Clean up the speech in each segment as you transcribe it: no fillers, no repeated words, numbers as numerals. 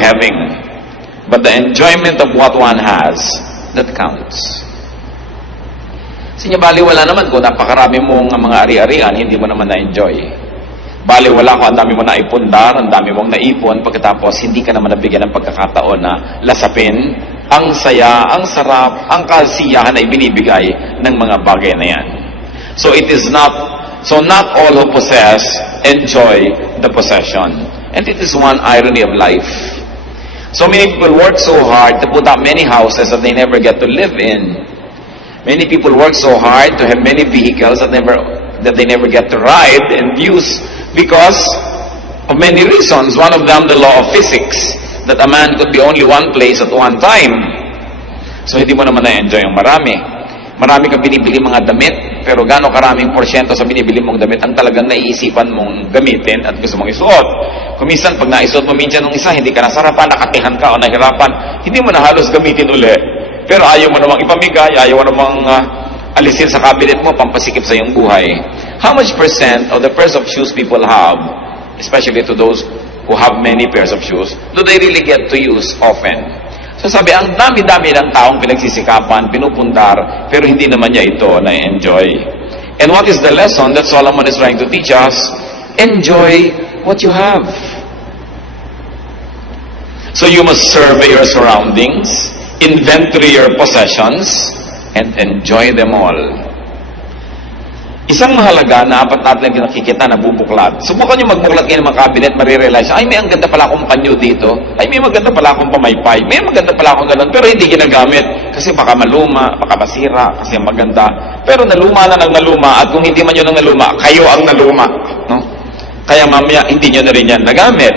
having, but the enjoyment of what one has that counts. Kasi baliwala naman kung napakarami mong mga ari-arian, hindi mo naman na-enjoy. Baliwala ko, ang dami mo naipundar, ang dami mong naipon, pagkatapos hindi ka naman nabigyan ng pagkakataon na lasapin ang saya, ang sarap, ang kasiyahan na ibinibigay ng mga bagay na yan. So not all who possess enjoy the possession. And it is one irony of life. So many people work so hard to put up many houses that they never get to live in. Many people work so hard to have many vehicles that they never get to ride and use because of many reasons. One of them, the law of physics, that a man could be only one place at one time. So hindi mo naman na-enjoy yung marami. Marami kang binibili mga damit, pero gaano karaming porsyento sa binibili mong damit ang talagang naiisipan mong gamitin at gusto mong isuot. Kung minsan, pag naisuot mo minsan ng isa, hindi ka nasarapan, nakatihan ka o nahirapan, hindi mo na halos gamitin uli. Pero ayaw mo namang ipamigay, ayaw mo namang alisin sa cabinet mo, pampasikip sa iyong buhay. How much percent of the pairs of shoes people have, especially to those who have many pairs of shoes, do they really get to use often? So sabi, ang dami-dami ng taong pinagsisikapan, pinupundar, pero hindi naman niya ito na-enjoy. And what is the lesson that Solomon is trying to teach us? Enjoy what you have. So you must survey your surroundings, inventory your possessions, and enjoy them all. Isang mahalaga na apat natin nakikita na bubuklat. Subukan nyo magbuklat kayo ng mga cabinet, marirealize, ay may ang ganda pala akong panyo dito, ay may maganda pala akong pamaypay, may maganda pala akong ganun, pero hindi ginagamit. Kasi baka maluma, baka masira, kasi maganda. Pero naluma na ng naluma, at kung hindi man yun ang naluma, kayo ang naluma. No? Kaya mamaya, hindi nyo na rin yan nagamit.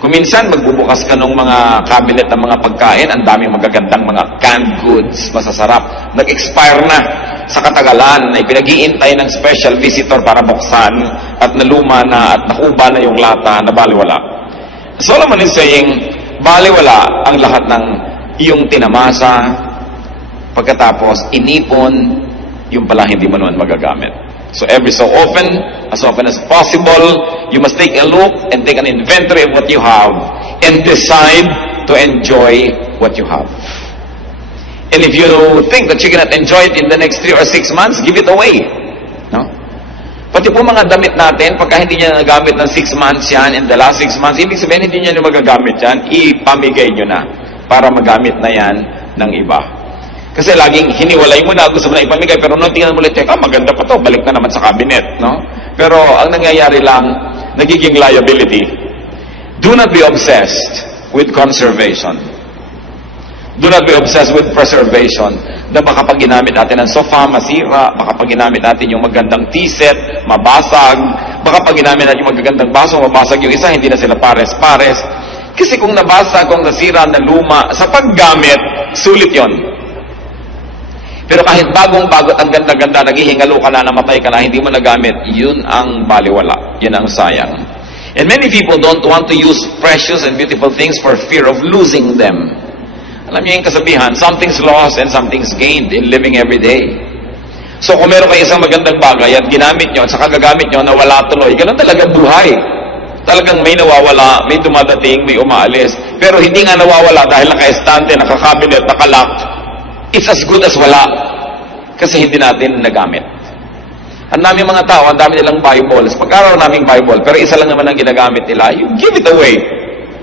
Kung minsan magbubukas ka ng mga cabinet ng mga pagkain, ang daming magagandang mga canned goods, masasarap, nag-expire na sa katagalan, ay pinag-iintay ng special visitor para buksan, at naluma na at nakuba na yung lata na baliwala. Solomon is saying, baliwala ang lahat ng iyong tinamasa, pagkatapos inipon, yung pala hindi mo naman magagamit. So every so often as possible, you must take a look and take an inventory of what you have and decide to enjoy what you have. And if you think that you cannot enjoy it in the next 3 or 6 months, give it away. No? Pati po mga damit natin, pagka hindi niya nagamit ng 6 months yan, in the last 6 months, ibig sabihin hindi niya na magagamit yan, ipamigay nyo na para magamit na yan ng iba. Kasi laging hiniwalay mo na, gusto mo na ipamigay, pero nung tingnan mo ulit, teka, maganda pa to, balik na naman sa cabinet. No? Pero ang nangyayari lang, nagiging liability. Do not be obsessed with conservation. Do not be obsessed with preservation. Na baka pag ginamit natin ang sofa, masira. Baka pag ginamit natin yung magandang tea set, mabasag. Baka pag ginamit natin yung magagandang baso, mabasag yung isa, hindi na sila pares-pares. Kasi kung nabasa, kung nasira, naluma, sa paggamit, sulit yon. Pero kahit bagong-bago at ang ganda-ganda, naghihingalo ka na, namatay ka na, hindi mo nagamit, yun ang baliwala. Yun ang sayang. And many people don't want to use precious and beautiful things for fear of losing them. Alam niyo yung kasabihan, something's lost and something's gained in living every day. So kung meron kayo isang magandang bagay at ginamit nyo at saka gagamit nyo na wala tuloy, ganun talaga buhay. Talagang may nawawala, may dumadating, may umaalis. Pero hindi nga nawawala dahil naka-estante, naka-cabinet, naka-lock. It's as good as wala. Kasi hindi natin nagamit. Ang dami mga tao, ang dami nilang Bibles. Pag-araw naming Bible, pero isa lang naman ang ginagamit nila, you give it away.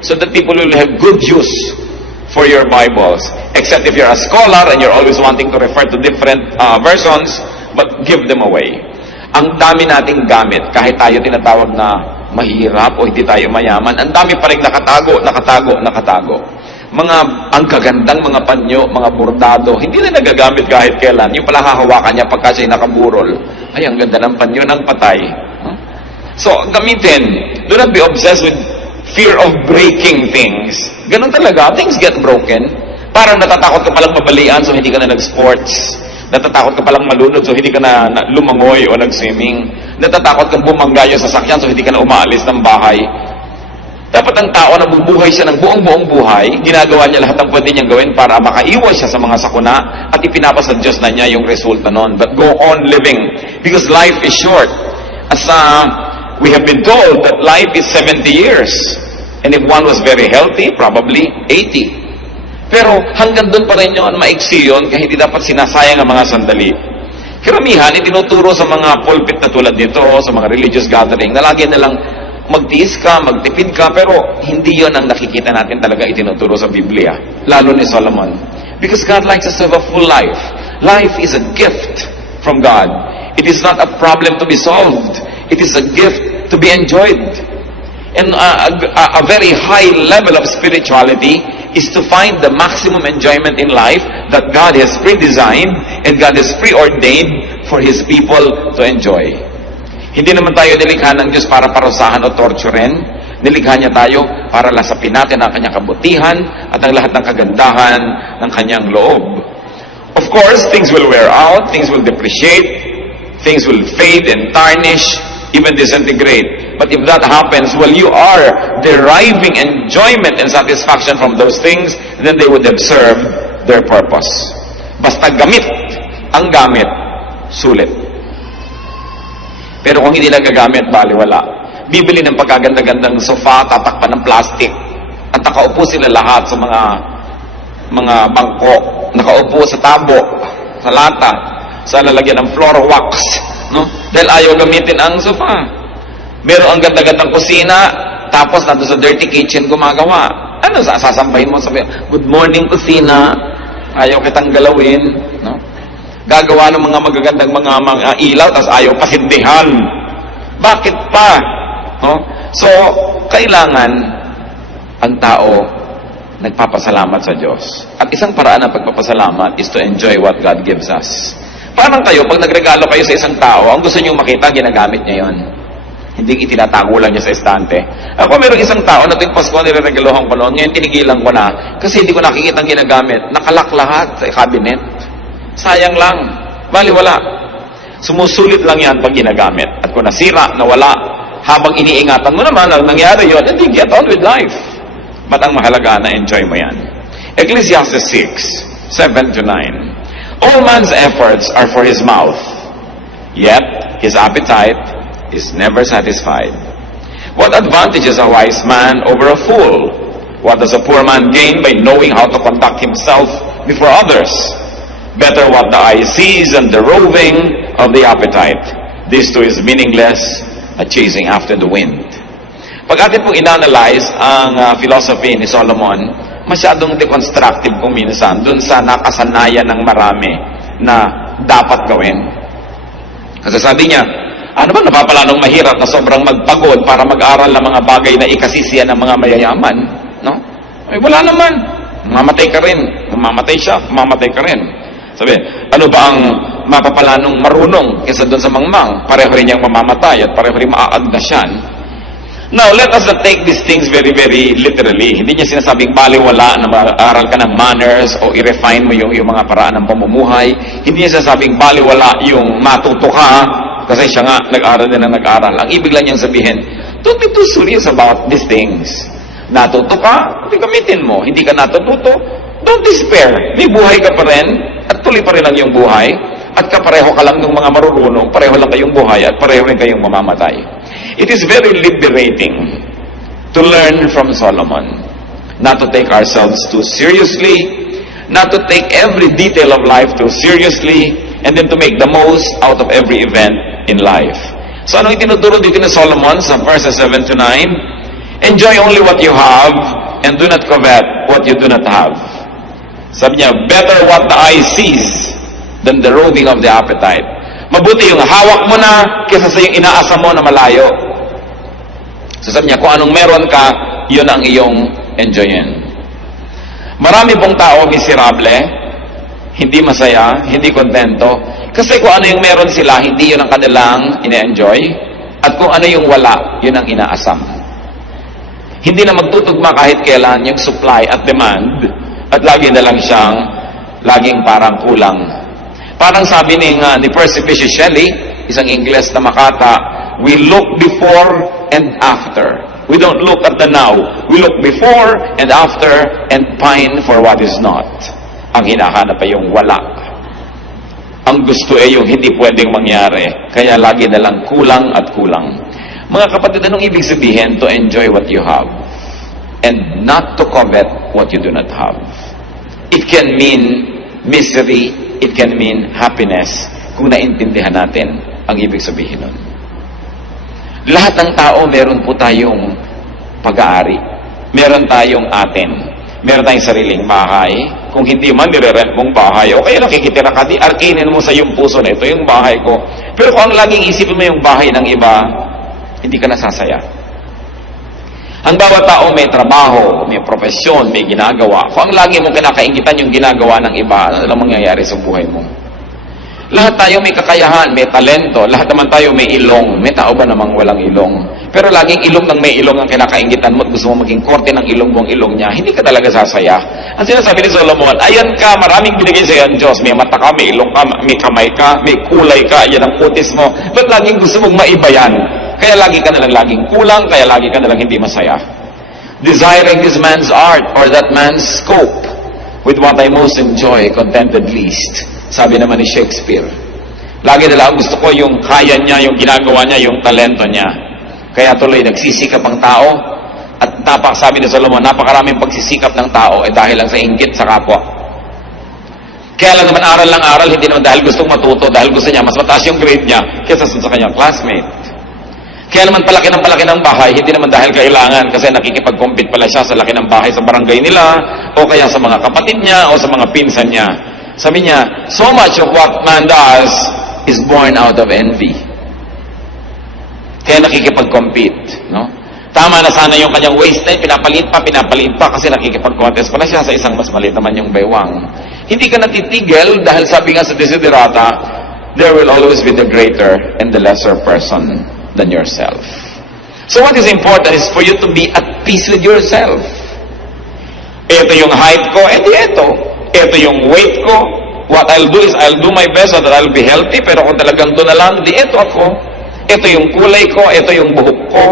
So that people will have good use for your Bibles. Except if you're a scholar and you're always wanting to refer to different versions, but give them away. Ang dami nating gamit, kahit tayo tinatawag na mahirap o hindi tayo mayaman, ang dami pa rin nakatago. Ang kagandang mga panyo, mga bordado, hindi na nagagamit kahit kailan. Yung pala hahawakan niya pagka siya'y nakaburol. Ay, ang ganda ng panyo ng patay. So, gamitin. Do not be obsessed with fear of breaking things. Ganun talaga, things get broken. Parang natatakot ka palang mabalian, so hindi ka na nag-sports. Natatakot ka palang malunod, so hindi ka na lumangoy o nag-swimming. Natatakot kang bumangga yung sasakyan, so hindi ka na umaalis ng bahay. Dapat ang tao na bubuhay siya ng buong buhay, ginagawa niya lahat ng pwede niyang gawin para makaiwas siya sa mga sakuna at ipinapasa Diyos na niya yung resulta nun. But go on living, because life is short. As we have been told that life is 70 years. And if one was very healthy, probably 80. Pero hanggang doon pa rin yun, maiksi yun, kaya hindi dapat sinasayang ang mga sandali. Karamihan, itinuturo sa mga pulpit na tulad nito, sa mga religious gathering, na lagi na lang magtiis ka, magtipid ka, pero hindi yun ang nakikita natin talaga itinuturo sa Biblia, lalo ni Solomon. Because God likes us to have a full life. Life is a gift from God. It is not a problem to be solved. It is a gift to be enjoyed. And a very high level of spirituality is to find the maximum enjoyment in life that God has pre-designed and God has preordained for His people to enjoy. Hindi naman tayo nilikha ng Diyos para parusahan o torturen. Nilikha niya tayo para lasapin natin ang kanyang kabutihan at ang lahat ng kagandahan ng kanyang loob. Of course, things will wear out, things will depreciate, things will fade and tarnish, even disintegrate. But if that happens, well, you are deriving enjoyment and satisfaction from those things, then they would have served their purpose. Basta gamit ang gamit, sulit. Pero kung hindi lang gagamit, baliwala. Bibili ng pagkaganda-gandang sofa, tatakpan ng plastic, at nakaupo sila lahat sa mga bangko, nakaupo sa tabo, sa lata, sa lalagyan ng floor wax, no? Dahil ayaw gamitin ang sofa. Meron ang ganda-gandang kusina, tapos nandun sa dirty kitchen gumagawa. Ano sasampahin mo? Sabi, good morning kusina, ayaw kitang galawin, no? Gagawa ng mga magagandang mga ilaw, tapos ayaw pasindihan. Bakit pa? No? So, kailangan ang tao nagpapasalamat sa Diyos. At isang paraan ng pagpapasalamat is to enjoy what God gives us. Parang kayo, pag nagregalo kayo sa isang tao, ang gusto nyo makita, ginagamit niya yon. Hindi itinatago lang niya sa estante. Ako mayroong isang tao na tuwing Pasko nireregaluhan ko noon, ngayon tinigilan ko na kasi hindi ko nakikita ang ginagamit. Nakalak lahat sa cabinet. Sayang lang. Baliwala. Sumusulit lang yan pag ginagamit. At kung nasira, nawala, habang iniingatan mo naman ang nangyari yun, hindi, get on with life. But ang mahalaga na enjoy mo yan. Ecclesiastes 6, 7-9. All man's efforts are for his mouth, yet his appetite is never satisfied. What advantage is a wise man over a fool? What does a poor man gain by knowing how to conduct himself before others? Better what the eye sees than the roving of the appetite. This too is meaningless, a chasing after the wind. Pag atin pong inanalyze ang philosophy ni Solomon, masyadong deconstructive kung minsan dun sa nakasanayan ng marami na dapat gawin. Kasi sabi niya, ano ba napapala nung mahirap na sobrang magpagod para mag-aral ng mga bagay na ikasisiya ng mga mayayaman? No? Ay, wala naman. Mamatay ka rin. Mamatay siya, mamatay ka rin. Sabi, ano ba ang mapapala nung marunong kaysa doon sa mangmang? Pareho rin niyang mamamatay at pareho rin maaagdasyan. Now, let us not take these things very, very literally. Hindi niya sinasabing baliwala na mag-aaral ka ng manners o i-refine mo yung mga paraan ng pamumuhay. Hindi niya sinasabing baliwala yung matuto ka kasi siya nga nag-aaral din na nag-aaral. Ang ibig lang niyang sabihin, don't be too serious about these things. Natuto ka, gamitin mo. Hindi ka natututo, don't despair. May buhay ka pa rin at tuloy pa rin lang yung buhay at kapareho ka lang ng mga marurunong, pareho lang kayong buhay at pareho rin kayong mamamatay. It is very liberating to learn from Solomon. Not to take ourselves too seriously, not to take every detail of life too seriously, and then to make the most out of every event in life. So anong itinuturo dito ni Solomon sa verses 7-9? Enjoy only what you have and do not covet what you do not have. Sabi niya, better what the eye sees than the roving of the appetite. Mabuti yung hawak mo na kaysa sa yung inaasa mo na malayo. So sabi niya, kung anong meron ka, yun ang iyong enjoyin. Marami pong tao miserable, hindi masaya, hindi kontento. Kasi kung ano yung meron sila, hindi yun ang kanilang ina-enjoy. At kung ano yung wala, yun ang inaasam. Hindi na magtutugma kahit kailan yung supply at demand. At lagi na lang siyang, laging parang kulang. Parang sabi ni Percy Bysshe Shelley, isang Ingles na makata, we look before and after. We don't look at the now. We look before and after and pine for what is not. Ang hinahanap ay yung wala. Ang gusto ay yung hindi pwedeng mangyari. Kaya lagi na lang kulang at kulang. Mga kapatid, anong ibig sabihin to enjoy what you have? and not to covet what you do not have. It can mean misery, it can mean happiness, kung naintindihan natin ang ibig sabihin nun. Lahat ng tao, meron po tayong pag-aari. Meron tayong atin. Meron tayong sariling bahay. Kung hindi man, nire-rent mong bahay, o kaya nakikitira ka, arkinin mo sa iyong puso na ito yung bahay ko. Pero kung ang laging isipin mo yung bahay ng iba, hindi ka nasasaya. Ang bawat tao may trabaho, may profesyon, may ginagawa. Kung ang lagi mo kinakaingitan yung ginagawa ng iba, ano lang mangyayari sa buhay mo? Lahat tayo may kakayahan, may talento. Lahat naman tayo may ilong. May tao ba namang walang ilong? Pero laging ilong ng may ilong ang kinakaingitan mo at gusto mo maging korte ng ilong mo ang ilong niya, hindi ka talaga sasaya. Ang sinasabi ni Solomon, ayan ka, maraming binigay sa iyo ang Diyos. May mata ka, may ilong ka, may kamay ka, may kulay ka, yan ang kutis mo. Ba't laging gusto mong maiba yan? Kaya lagi ka nalang laging kulang, kaya lagi ka nalang hindi masaya. Desiring this man's art or that man's scope, with what I most enjoy, contented least. Sabi naman ni Shakespeare. Lagi nila gusto ko yung kaya niya, yung ginagawa niya, yung talento niya. Kaya tuloy nagsisikap ang tao at sabi ni Solomon, napakaraming pagsisikap ng tao dahil lang sa inggit sa kapwa. Kaya lang naman aral lang aral, hindi naman dahil gustong matuto, dahil gusto niya mas mataas yung grade niya kaysa sa kanyang classmate. Kaya naman palaki ng bahay, hindi naman dahil kailangan kasi nakikipag-compete pala siya sa laki ng bahay sa barangay nila o kaya sa mga kapatid niya o sa mga pinsan niya. Sabi niya, so much of what man does is born out of envy. Kaya nakikipag-compete. No? Tama na sana yung kanyang waistline, pinapalit pa kasi nakikipag-contest pala siya sa isang mas maliit naman yung baywang. Hindi ka natitigil dahil sabi nga sa Desiderata, there will always be the greater and the lesser person than yourself. So what is important is for you to be at peace with yourself. Ito yung height ko, ito. Ito yung weight ko. What I'll do is I'll do my best so that I'll be healthy, pero kung talagang doon na lang, ito ako. Ito yung kulay ko, ito yung buhok ko.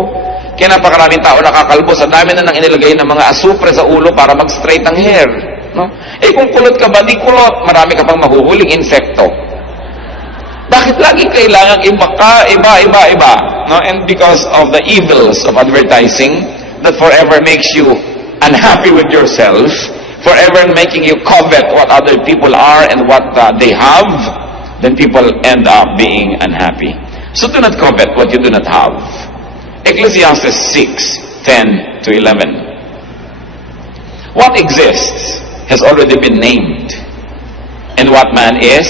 Kaya napakaraming tao nakakalbo. Sa dami na nang inilagay ng mga asupre sa ulo para mag-straight ang hair. No? Kung kulot ka ba, di kulot. Marami ka pang mahuhuling insekto. Bakit laging kailangan iba? No? And because of the evils of advertising that forever makes you unhappy with yourself, forever making you covet what other people are and what they have, then people end up being unhappy. So do not covet what you do not have. Ecclesiastes 6:10 to 11. What exists has already been named, and what man is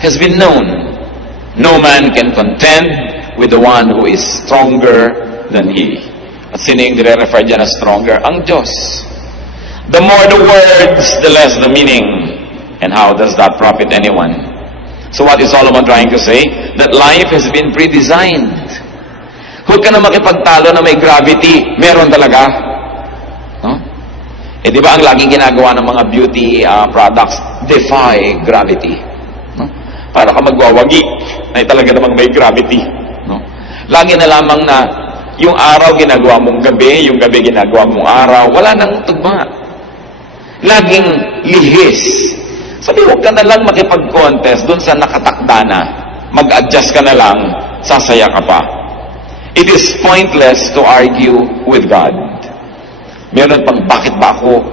has been known. No man can contend with the one who is stronger than he. At sino yung nire-refer dyan na stronger? Ang Diyos. The more the words, the less the meaning. And how does that profit anyone? So what is Solomon trying to say? That life has been pre-designed. Huwag ka na makipagtalo na may gravity. Meron talaga. No? Di ba ang laging ginagawa ng mga beauty products? Defy gravity. No? Para ka magwawagi, ay talaga namang may gravity. No? Lagi na lamang na yung araw ginagawa mong gabi, yung gabi ginagawa mong araw, wala nang tugma. Laging lihis. Sabi, huwag ka na lang makipag-contest dun sa nakatakda na. Mag-adjust ka na lang, sasaya ka pa. It is pointless to argue with God. Meron pang, bakit ba ako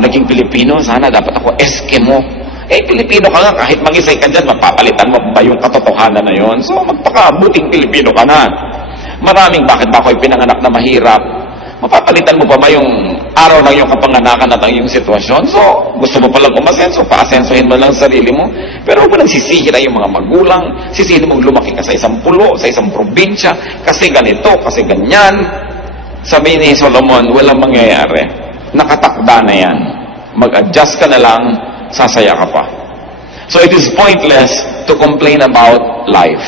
naging Pilipino? Sana dapat ako Eskimo. Pilipino ka nga, kahit mag-isay ka dyan, mapapalitan mo ba yung katotohanan na yon? So, magpakabuting Pilipino ka na. Maraming, bakit ba ako'y pinanganak na mahirap? Mapapalitan mo pa ba yung araw ng iyong kapanganakan at ang iyong sitwasyon? So, gusto mo palang umasenso, paasensohin mo lang sarili mo. Pero huwag mo nang sisihin yung mga magulang, sisihin mo lumaki ka sa isang pulo, sa isang probinsya, kasi ganito, kasi ganyan. Sabi ni Solomon, walang mangyayari. Nakatakda na yan. Mag-adjust ka na lang, sasaya ka pa. So it is pointless to complain about life.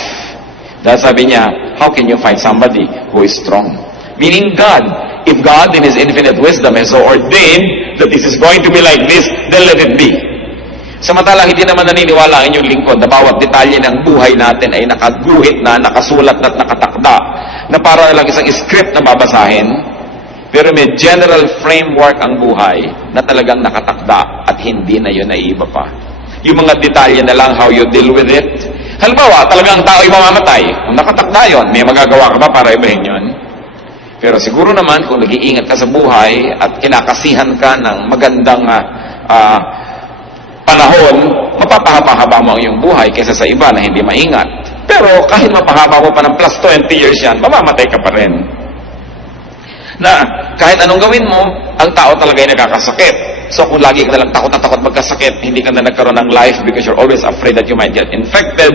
Dahil sabi niya, how can you find somebody who is strong? Meaning God. If God in His infinite wisdom has so ordained that this is going to be like this, then let it be. Samantalang hindi naman naniniwala ang inyong lingkod na bawat detalye ng buhay natin ay nakaguhit na, nakasulat na at nakatakda na para lang isang script na babasahin, pero may general framework ang buhay na talagang nakatakda at hindi na yun naiiba pa. Yung mga detalye na lang how you deal with it. Halimbawa, talagang tao ay mamamatay. Kung nakatakda yun, may magagawa ka ba para ibahin yun? Pero siguro naman, kung nag-iingat ka sa buhay at kinakasihan ka ng magandang panahon, mapapahaba mo ang iyong buhay kaysa sa iba na hindi maingat. Pero kahit mapahaba mo pa ng plus 20 years yan, mamamatay ka pa rin. Na kahit anong gawin mo, ang tao talaga ay nakakasakit. So kung lagi ka nalang takot na takot magkasakit, hindi ka na nagkaroon ng life because you're always afraid that you might get infected,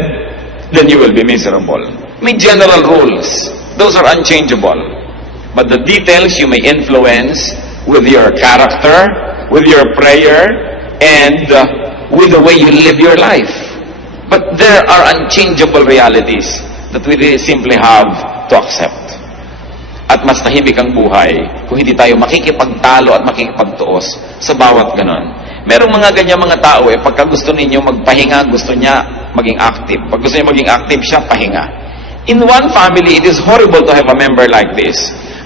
then you will be miserable. May general rules. Those are unchangeable. But the details you may influence with your character, with your prayer, and with the way you live your life. But there are unchangeable realities that we really simply have to accept. At mas tahimik ang buhay kung hindi tayo makikipagtalo at makikipagtuos sa bawat ganon. Merong mga ganyan mga tao pagka gusto ninyo magpahinga, gusto niya maging active. Pag gusto niya maging active siya, pahinga. In one family, it is horrible to have a member like this.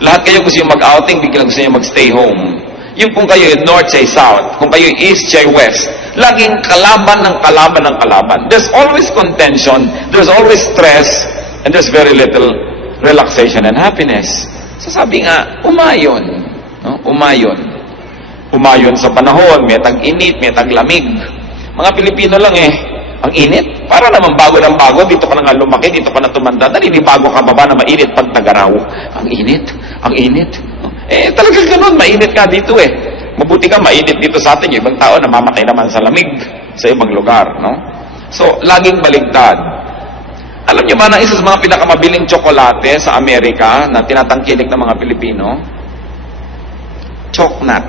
Lahat kayo gusto niyo mag-outing, biglang gusto niyo mag-stay home. Yung kung kayo north say south, kung kayo east say west, laging kalaban ng kalaban ng kalaban. There's always contention, there's always stress, and there's very little relaxation and happiness. So sabi nga, umayon. No? Umayon. Umayon sa panahon, may tag-init, may tag-lamig. Mga Pilipino lang ang init. Para naman bago ng bago, dito ka na nga lumaki, dito ka na tumanda, naninibago ka ba na mainit pag tagaraw? Ang init, ang init. Talagang ganun, mainit ka dito Mabuti ka, mainit dito sa atin. Yung ibang tao, namamatay naman sa lamig sa ibang lugar, no? So, laging baligtad. Alam niyo ba na isa sa mga pinakamabiling tsokolate sa Amerika na tinatangkilik ng mga Pilipino? Choknat.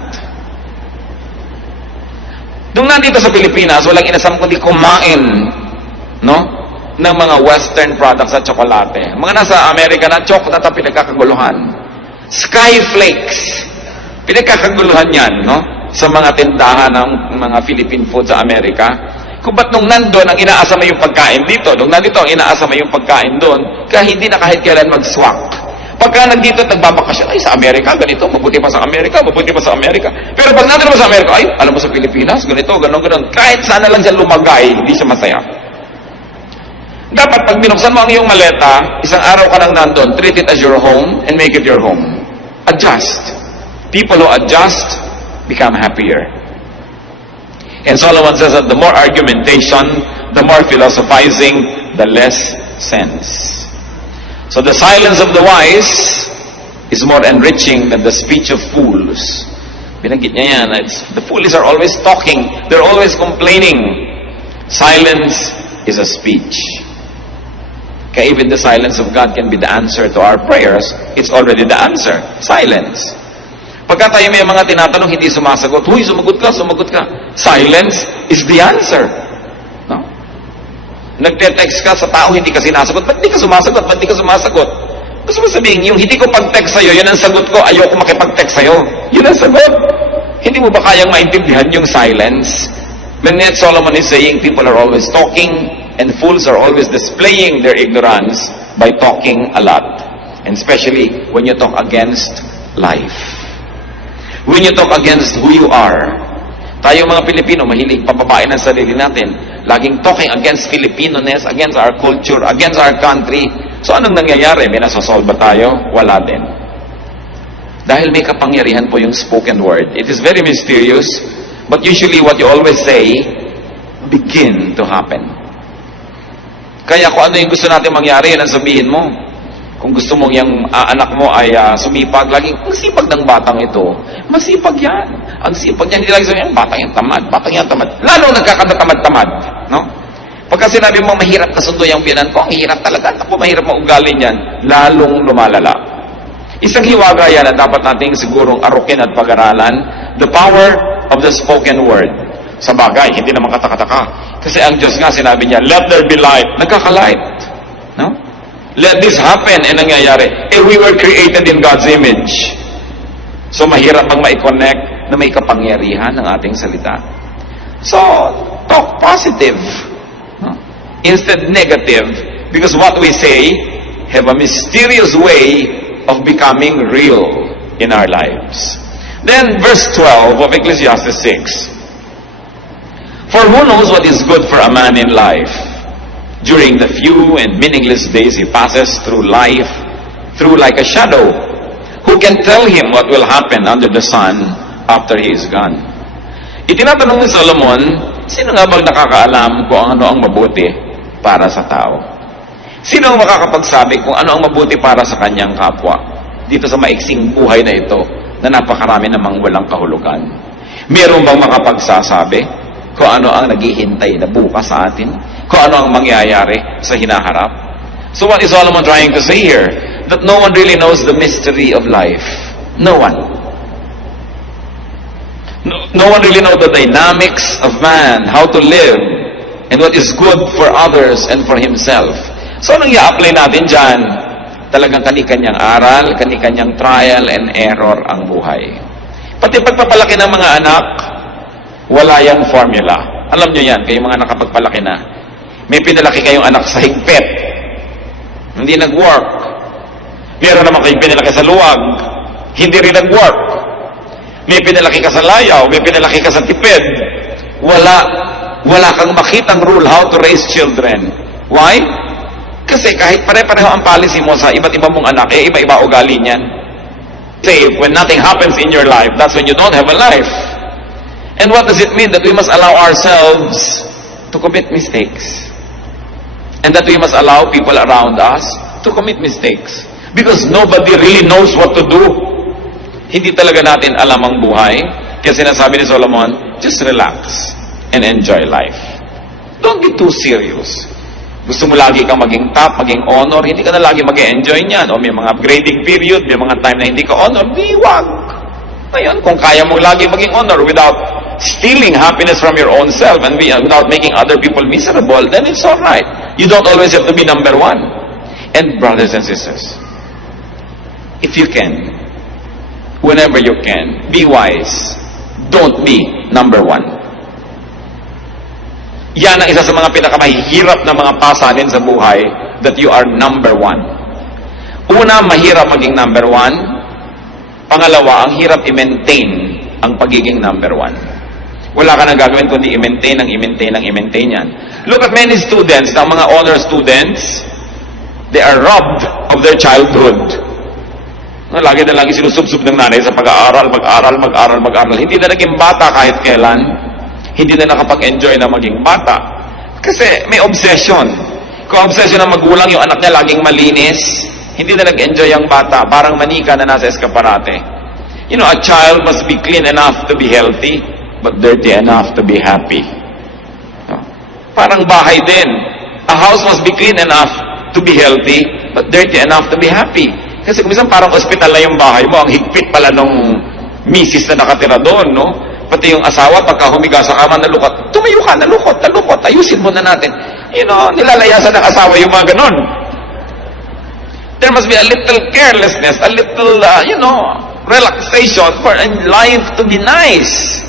Nung nandito sa Pilipinas, walang inasam kundi kumain, no? Ng mga western products sa tsokolate. Mga nasa Amerika na, choknat ang pinagkakaguluhan. Skyflakes. Pinagkakaguluhan yan, no? Sa mga tindahan ng mga Philippine food sa Amerika. Kung ba't nung nandun, ang inaasa mo yung pagkain dito, nung nandito, ang inaasa mo yung pagkain doon, kaya hindi na kahit kailan mag-swak. Pagka nandito, nagbabakasyon, ay sa Amerika, ganito, mabuti pa sa Amerika, mabuti pa sa Amerika. Pero pag nandito mo sa Amerika, ay, alam mo sa Pilipinas, ganito, ganon. Kahit sana lang siya lumagay, hindi siya masaya. Dapat pag binuksan mo ang iyong maleta, isang araw ka lang nandun, treat it as your home and make it your home. Adjust. People who adjust become happier. And Solomon says that the more argumentation, the more philosophizing, the less sense. So the silence of the wise is more enriching than the speech of fools. Binanggit niya yan. The fools are always talking. They're always complaining. Silence is a speech. Kaya even the silence of God can be the answer to our prayers. It's already the answer. Silence. Pagka tayo may mga tinatanong, hindi sumasagot. Huy, sumagot ka. Silence is the answer. No? Nagte-text ka sa tao, hindi ka sinasagot. Ba't di ka sumasagot? Gusto mo sabihin, yung hindi ko pag-text sa'yo, yun ang sagot ko, ayoko makipag-text sa'yo. Yun ang sagot. Hindi mo ba kayang maintindihan yung silence? When yet Solomon is saying, people are always talking, and fools are always displaying their ignorance by talking a lot. And especially when you talk against life. When you talk against who you are. Tayo mga Pilipino, mahilig pababain ang sarili natin. Laging talking against Filipino-ness, against our culture, against our country. So anong nangyayari? May nasosolve ba tayo? Wala din. Dahil may kapangyarihan po yung spoken word. It is very mysterious, but usually what you always say, begin to happen. Kaya kung ano yung gusto natin mangyari, yan ang sabihin mo. Kung gusto mong yung anak mo ay sumipag, laging, ang sipag ng batang ito. Masipag yan. Ang sipag niya, hindi lagi sabihin, batang yan tamad. Lalo nagkakatamad-tamad. No? Pagka sinabi mo, mahirap na sundo yung biyanan ko, ang hirap talaga. Ako, mahirap maugali niyan. Lalong lumalala. Isang hiwaga yan na dapat nating sigurong arukin at pag-aralan, the power of the spoken word. Sa bagay, hindi naman katakataka. Kasi ang Diyos nga, sinabi niya, let there be light. Nagkakalight. No? Let this happen, nangyayari. We were created in God's image. So, mahirap bang ma-connect na may kapangyarihan ng ating salita. So, talk positive. No? Instead, negative. Because what we say have a mysterious way of becoming real in our lives. Then, verse 12 of Ecclesiastes 6. For who knows what is good for a man in life? During the few and meaningless days he passes through life, through like a shadow. Who can tell him what will happen under the sun after he is gone? Itinatanong ni Solomon, sino nga bang nakakaalam kung ano ang mabuti para sa tao? Sino ang makakapagsabi kung ano ang mabuti para sa kanyang kapwa? Dito sa maiksing buhay na ito, na napakarami namang walang kahulugan. Meron bang makapagsasabi kung ano ang naghihintay na bukas sa atin? Kung ano ang mangyayari sa hinaharap? So what is Solomon trying to say here? That no one really knows the mystery of life. No one. No one really knows the dynamics of man, how to live, and what is good for others and for himself. So anong i-apply natin dyan? Talagang kani-kanyang aral, kani-kanyang trial and error ang buhay. Pati pagpapalaki ng mga anak, wala yang formula. Alam nyo yan, kayong mga nakapagpalaki na. May pinalaki kayong anak sa higpit. Hindi nag-work. Meron naman kayong pinalaki sa luwag. Hindi rin nag-work. May pinalaki ka sa layaw, may pinalaki ka sa tipid. Wala kang makitang rule how to raise children. Why? Kasi kahit pare-pareho ang policy mo sa iba't iba mong anak, iba-iba ugali niyan. Say, when nothing happens in your life, that's when you don't have a life. And what does it mean? That we must allow ourselves to commit mistakes. And that we must allow people around us to commit mistakes. Because nobody really knows what to do. Hindi talaga natin alam ang buhay. Kaya sinasabi ni Solomon, just relax and enjoy life. Don't be too serious. Gusto mo lagi kang maging top, maging honor, hindi ka na lagi mag-enjoy niyan. O may mga grading period, may mga time na hindi ka honor, di wag. Ngayon, kung kaya mo lagi maging honor without stealing happiness from your own self and without making other people miserable, then it's alright. You don't always have to be number one. And brothers and sisters, if you can, whenever you can, be wise. Don't be number one. Yan ang isa sa mga pinakamahirap na mga pasanin sa buhay, that you are number one. Una, mahirap maging number one. Pangalawa, ang hirap i-maintain ang pagiging number one. Wala ka na gagawin kundi i-maintain yan. Look at many students, ang mga honor students, they are robbed of their childhood. Lagi na lagi sinusubsub ng nanay sa pag-aaral. Hindi na naging bata kahit kailan. Hindi na nakapag-enjoy na maging bata. Kasi may obsession. Kung obsession ng magulang, yung anak niya laging malinis, hindi na nag-enjoy ang bata. Parang manika na nasa eskaparate. You know, a child must be clean enough to be healthy, but dirty enough to be happy. Parang bahay din. A house must be clean enough to be healthy, but dirty enough to be happy. Kasi kung minsan parang hospital na yung bahay mo, ang higpit pala nung misis na nakatira doon, no? Pati yung asawa, pagka humiga sa kama, nalukot. Tumayo ka, nalukot. Ayusin mo na natin. You know, nilalayasan ng asawa yung mga ganon. There must be a little carelessness, a little, relaxation for life to be nice.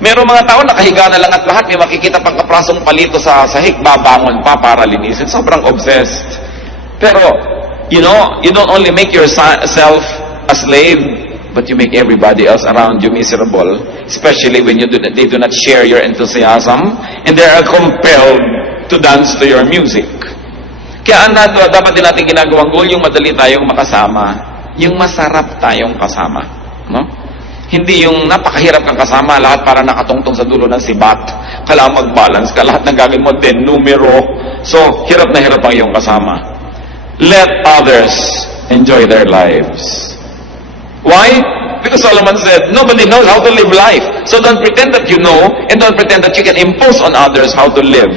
Merong mga tao, nakahiga na lang at lahat, may makikita pang kaprasong palito sa sahig, babangon pa para linisin. Sobrang obsessed. Pero, you don't only make yourself a slave, but you make everybody else around you miserable, especially when they do not share your enthusiasm, and they are compelled to dance to your music. Kaya dapat din natin ginagawang goal, yung madali tayong makasama, yung masarap tayong kasama. No? Hindi yung napakahirap kang kasama, lahat para nakatungtong sa dulo ng sibat, kailangan mag-balance ka, lahat ng gagawin mo din, numero, so hirap na hirap ang iyong kasama. Let others enjoy their lives. Why? Because Solomon said, nobody knows how to live life. So don't pretend that you know, and don't pretend that you can impose on others how to live.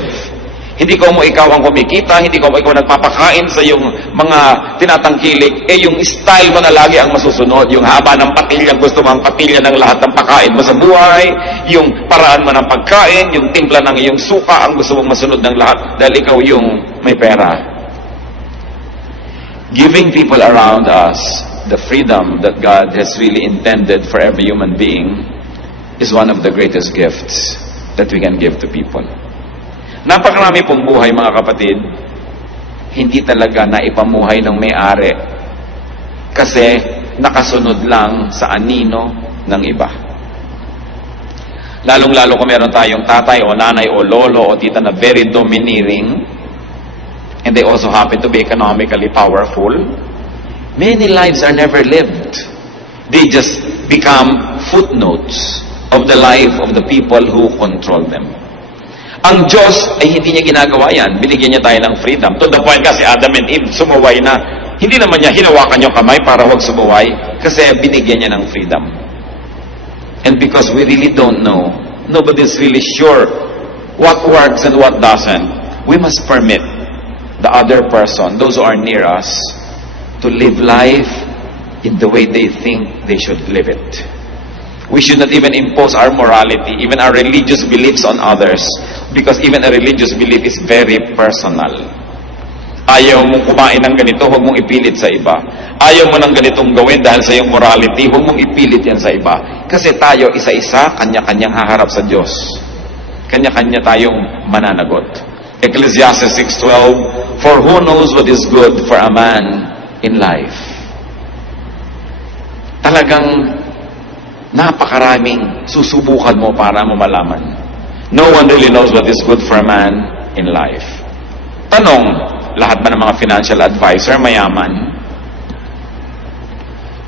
Hindi ko mo ikaw ang kumikita, hindi ko mo ikaw nagpapakain sa yung mga tinatangkilik, yung style mo na lagi ang masusunod, yung haba ng patilya, gusto mo ang patilya ng lahat ng pakain mo sa buhay, yung paraan mo ng pagkain, yung timpla ng iyong suka, ang gusto mong masunod ng lahat, dahil ikaw yung may pera. Giving people around us the freedom that God has really intended for every human being is one of the greatest gifts that we can give to people. Napakarami pong buhay, mga kapatid, hindi talaga naipamuhay ng may-ari kasi nakasunod lang sa anino ng iba. Lalong-lalo kung meron tayong tatay o nanay o lolo o tita na very domineering, and they also happen to be economically powerful, Many lives are never lived. They just become footnotes of the life of the people who control them. Ang Diyos ay hindi niya ginagawa yan. Binigyan niya tayo ng freedom. To the point kasi Adam and Eve, sumuway na. Hindi naman niya hinawakan yung kamay para huwag sumuway kasi binigyan niya ng freedom. And because we really don't know, nobody's really sure what works and what doesn't, we must permit the other person, those who are near us, to live life in the way they think they should live it. We should not even impose our morality, even our religious beliefs on others, because even a religious belief is very personal. Ayaw mong kumain ng ganito, huwag mong ipilit sa iba. Ayaw mo ng ganitong gawin dahil sa iyong morality, huwag mong ipilit yan sa iba. Kasi tayo, isa-isa, kanya-kanyang haharap sa Diyos. Kanya-kanya tayong mananagot. Ecclesiastes 6:12, for who knows what is good for a man in life? Talagang napakaraming susubukan mo para mo malaman. No one really knows what is good for a man in life. Tanong, lahat ba ng mga financial advisor mayaman?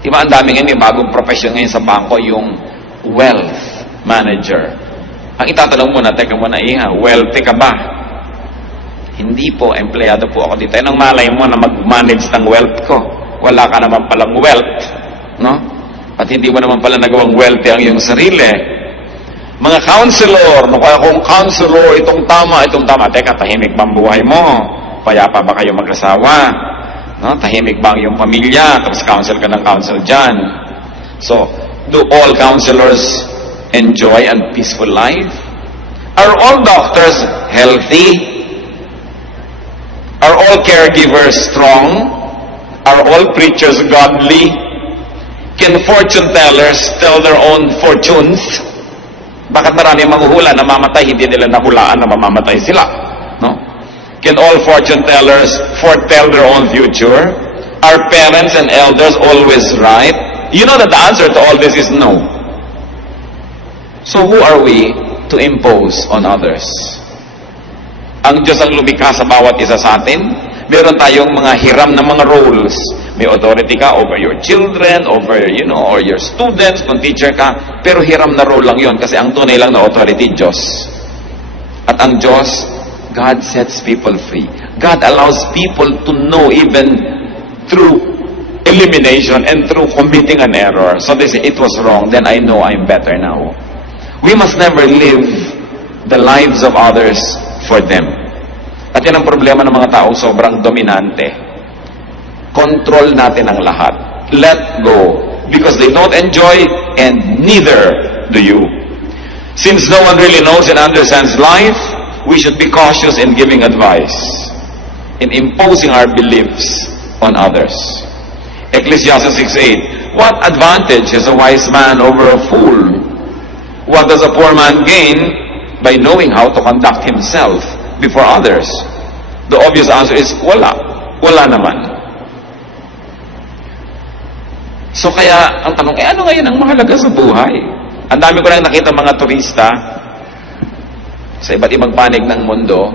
Diba ang dami ngayon, may bagong profession ngayon sa bangko, yung wealth manager. Ang itatanong mo na, teka muna, wealthy ka ba? Hindi po, empleyado po ako dito. Anong malay mo na mag-manage ng wealth ko? Wala ka naman palang wealth, no? At hindi mo naman pala nagawang wealthy ang iyong sarili. Mga counselor, no, kaya kung counselor, itong tama. Teka, tahimik ba ang buhay mo? Payapa ba kayo mag-asawa? No? Tahimik ba ang iyong pamilya? Tapos counsel ka ng counsel dyan. So, do all counselors enjoy a peaceful life? Are all doctors healthy? Are all caregivers strong? Are all preachers godly? Can fortune tellers tell their own fortunes? Bakit marami manghuhula na mamatay, hindi nila nahulaan na mamamatay sila? No? Can all fortune tellers foretell their own future? Are parents and elders always right? You know that the answer to all this is no. So who are we to impose on others? Ang Diyos ang lumikha sa bawat isa sa atin. Meron tayong mga hiram na mga roles. May authority ka over your children, over, or your students, kung teacher ka. Pero hiram na role lang yon kasi ang tunay lang na authority, Diyos. At ang Diyos, God sets people free. God allows people to know even through elimination and through committing an error. So they say, it was wrong, then I know I'm better now. We must never live the lives of others for them. At yan ang problema ng mga taong sobrang dominante. Control natin ang lahat. Let go. Because they don't enjoy and neither do you. Since no one really knows and understands life, we should be cautious in giving advice, in imposing our beliefs on others. Ecclesiastes 6:8, what advantage has a wise man over a fool? What does a poor man gain by knowing how to conduct himself before others? The obvious answer is wala. Wala naman. So kaya, ang tanong, ano ngayon ang mahalaga sa buhay? Ang dami ko lang nakita mga turista sa iba't ibang panig ng mundo.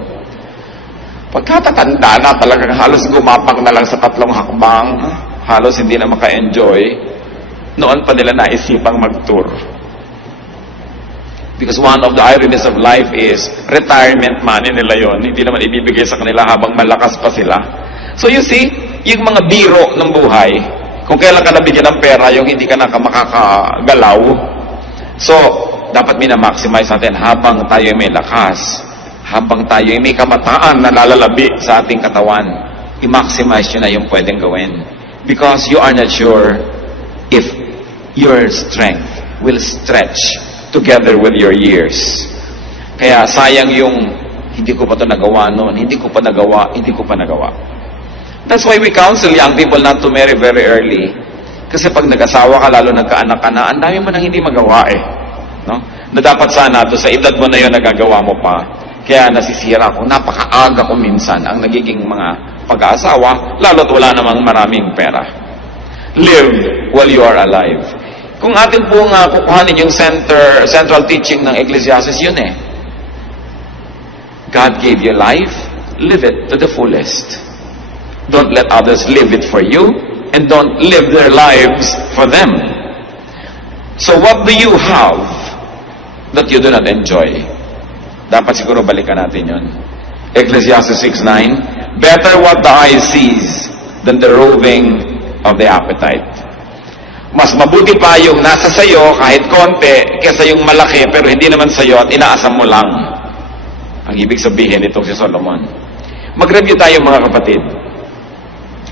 Pagkatatanda na, talagang halos gumapang na lang sa 3 hakbang, halos hindi na maka-enjoy, noon pa nila naisipang mag-tour. Because one of the ironies of life is, retirement money nila yon, hindi naman ibibigay sa kanila habang malakas pa sila. So you see, yung mga biro ng buhay, kung kailan ka nabigyan ng pera, yung hindi ka na makakagalaw, so, dapat minamaximize natin habang tayo may lakas, habang tayo may kamataan na lalalabi sa ating katawan, i-maximize yun na yung pwedeng gawin. Because you are not sure if your strength will stretch together with your years. Kaya sayang yung hindi ko pa ito nagawa noon, hindi ko pa nagawa. That's why we counsel young people not to marry very early. Kasi pag nag-asawa ka, lalo nagkaanak ka na, ang dami mo nang hindi magawa eh. No? Na dapat sana, sa edad mo na yun, nagagawa mo pa. Kaya nasisira ko, napakaaga ko minsan ang nagiging mga pag-aasawa, lalo't wala namang maraming pera. Live while you are alive. Kung atin pong kukuhanin yung central teaching ng Ecclesiastes, yun eh. God gave you life, live it to the fullest. Don't let others live it for you, and don't live their lives for them. So what do you have that you do not enjoy? Dapat siguro balikan natin yun. Ecclesiastes 6:9, better what the eye sees than the roving of the appetite. Mas mabuti pa yung nasa sayo kahit konti kesa yung malaki pero hindi naman sayo at inaasam mo lang. Ang ibig sabihin nitong si Solomon. Mag-review tayo mga kapatid.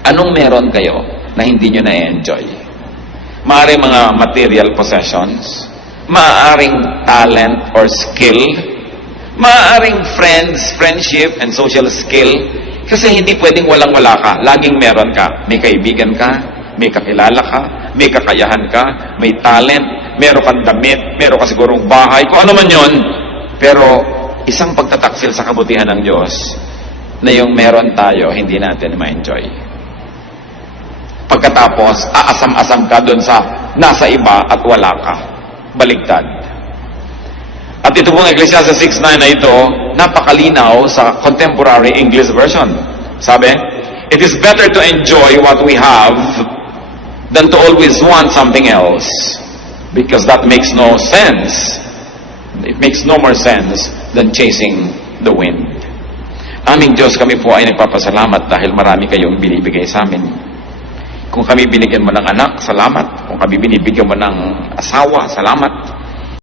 Anong meron kayo na hindi nyo na-enjoy? Maaaring mga material possessions, maaaring talent or skill, maaaring friendship and social skill, kasi hindi pwedeng walang-wala ka. Laging meron ka. May kaibigan ka, may kakilala ka, may kakayahan ka, may talent, meron kang damit, meron ka sigurong bahay, kung ano man yon. Pero isang pagtataksil sa kabutihan ng Diyos na yung meron tayo, hindi natin ma-enjoy. Pagkatapos, aasam-asam ka dun sa nasa iba at wala ka. Baligtad. At ito pong Ecclesiastes 6:9 na ito, napakalinaw sa contemporary English version. Sabi, it is better to enjoy what we have than to always want something else, because that makes no sense. It makes no more sense than chasing the wind. Aming Diyos, kami po ay nagpapasalamat dahil marami kayong binibigay sa amin. Kung kami binigyan mo ng anak, salamat. Kung kami binibigyan mo ng asawa, salamat.